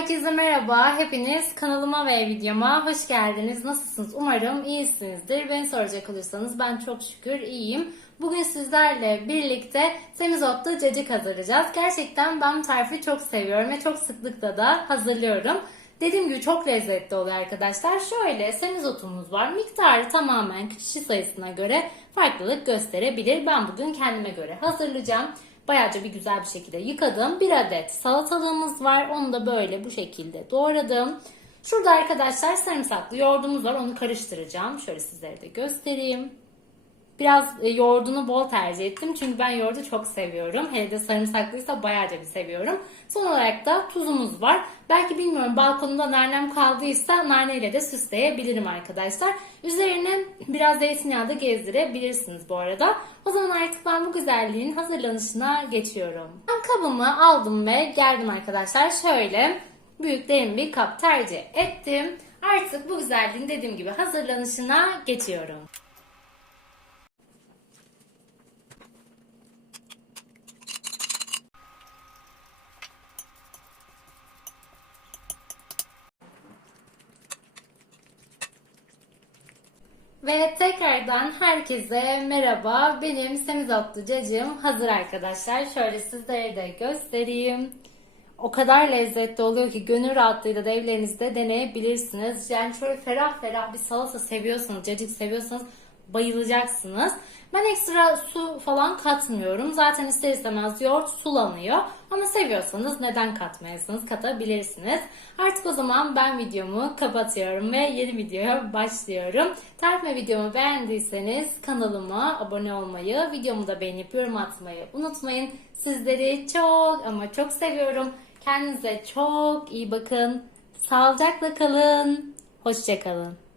Herkese merhaba. Hepiniz kanalıma ve videoma hoş geldiniz. Nasılsınız? Umarım iyisinizdir. Beni soracak olursanız ben çok şükür iyiyim. Bugün sizlerle birlikte semizotlu cacık hazırlayacağız. Gerçekten ben tarifi çok seviyorum ve çok sıklıkla da hazırlıyorum. Dediğim gibi çok lezzetli oluyor arkadaşlar. Şöyle semizotumuz var. Miktarı tamamen kişi sayısına göre farklılık gösterebilir. Ben bugün kendime göre hazırlayacağım. Bayağıca bir güzel bir şekilde yıkadım. Bir adet salatalığımız var. Onu da böyle bu şekilde doğradım. Şurada arkadaşlar sarımsaklı yoğurdumuz var. Onu karıştıracağım. Şöyle sizlere de göstereyim. Biraz e, yoğurdunu bol tercih ettim. Çünkü ben yoğurdu çok seviyorum. Hele de sarımsaklıysa bayağıca bir seviyorum. Son olarak da tuzumuz var. Belki bilmiyorum balkonumda narnem kaldıysa narneyle de süsleyebilirim arkadaşlar. Üzerine biraz zeytinyağı da gezdirebilirsiniz bu arada. O zaman artık ben bu güzelliğin hazırlanışına geçiyorum. Ben kabımı aldım ve geldim arkadaşlar. Şöyle büyük derin bir kap tercih ettim. Artık bu güzelliğin dediğim gibi hazırlanışına geçiyorum. Ve tekrardan herkese merhaba. Benim semizotlu cacığım hazır arkadaşlar. Şöyle sizlere de göstereyim. O kadar lezzetli oluyor ki gönül rahatlığıyla da evlerinizde deneyebilirsiniz. Yani şöyle ferah ferah bir salata seviyorsanız, cacık seviyorsanız bayılacaksınız. Ben ekstra su falan katmıyorum. Zaten ister istemez yoğurt sulanıyor. Ama seviyorsanız neden katmayasınız? Katabilirsiniz. Artık o zaman ben videomu kapatıyorum ve yeni videoya başlıyorum. Tarif ve videomu beğendiyseniz kanalıma abone olmayı, videomu da beğenip yorum atmayı unutmayın. Sizleri çok ama çok seviyorum. Kendinize çok iyi bakın. Sağlıcakla kalın. Hoşçakalın.